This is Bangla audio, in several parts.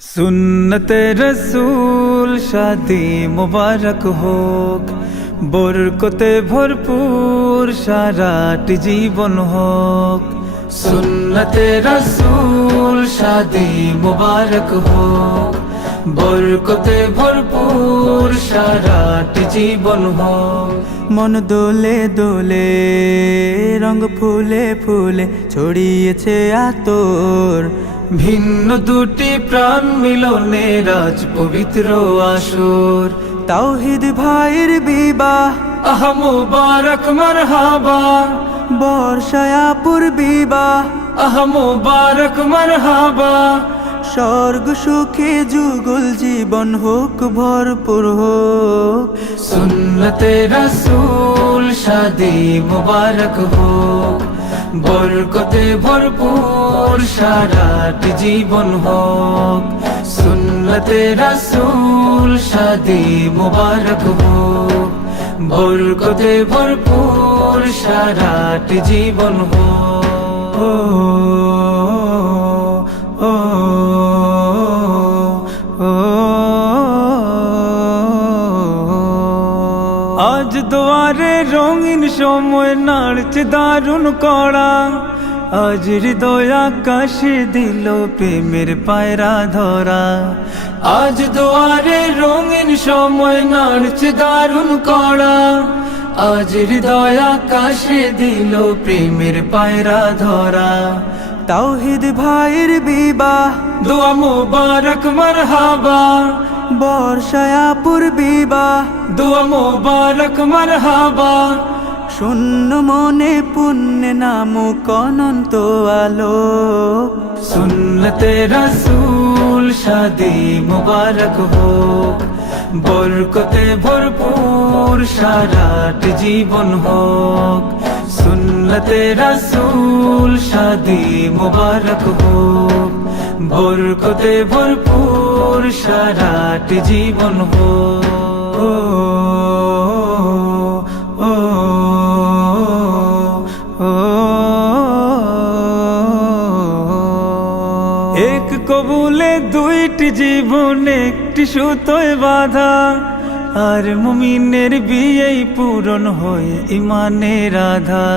सुन्नते रसूल शादी मुबारक होक, बरकते भरपूर साराटी जीवन होक। सुन्नते रसूल शादी मुबारक होक, बरकते भरपूर साराटी जीवन होक। मन दोले दोले रंग फुले फुले ছড়িয়েছে আতর, ভিন্ন দুটি প্রাণ মিলনে রাজ পবিত্র আসর। তাওহীদ ভাইয়ের বিবাহ আহা মুবারক মারহাবা, বর্ষায়াপুর বিবাহ আহা মুবারক মারহাবা। স্বর্গ সুখে যুগল জীবন হোক ভরপুর হোক। সুন্নতে রাসূল শাদি মুবারক হোক, বরকতে ভরপুর সারাটি জীবন হোক। সুন্নতে রাসূল শাদি মুবারক হোক, বরকতে ভরপুর সারাটি জীবন হোক। আজ দুয়ারে রঙিন সময় নাড়ছে দারুণ কড়া, আজ হৃদয় আকাশে দিল প্রেমের পায়রা ধরা। আজ দুয়ারে রঙিন সময় নাড়ছে দারুণ কড়া, আজ হৃদয় আকাশে দিল প্রেমের পায়রা ধরা। তাওহীদ ভাইয়ের বিবাহ দোয়া মুবারক মারহাবা, বর্ষায়াপুর বিবাহ দোয়া মুবারক মারহাবা। শূন্য মনে পুণ্যে নামুক অনন্ত আলো। সুন্নতে রাসূল শাদি মুবারক হোক, বরকতে ভরপুর সারাটি জীবন হোক। সুন্নতে রাসূল শাদি মুবারক হোক, বরকতে ভরপুর সারাটি জীবন হোক। এক কবুলে দুইটি জীবন একটি সুতোয় বাঁধা, আর মুমিনের বিয়েই পূরণ হয় ইমানের আধা।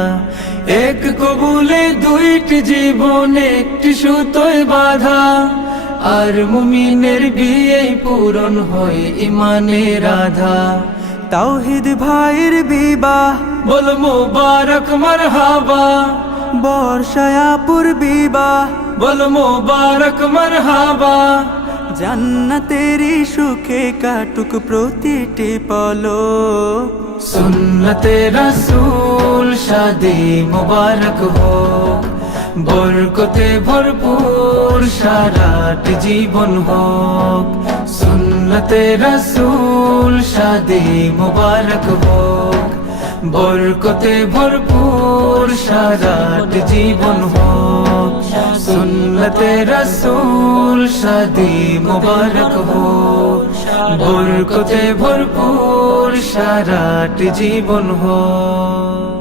এক কবুলে দুইটি জীবন একটি সুতোয় বাঁধা, আর মুমিনের বিয়েই পূরণ হয় ইমানের আধা। তাওহীদ ভাইয়ের বিবাহ বল মুবারক মারহাবা, বর্ষায়াপুর বিবাহ বল মুবারক মারহাবা। জান্নাতেরি সুখে কাটুক প্রতিটি পলক। সুন্নতে রাসূল শাদি মুবারক হোক, বরকতে ভরপুর সারাটি জীবন হোক। সুন্নতে রাসূল শাদি মুবারক হোক, বরকতে ভরপুর সারাটি জীবন হোক। সুন্নতে রাসূল শাদি মুবারক হোক, বরকতে ভরপুর সারাটি জীবন হোক।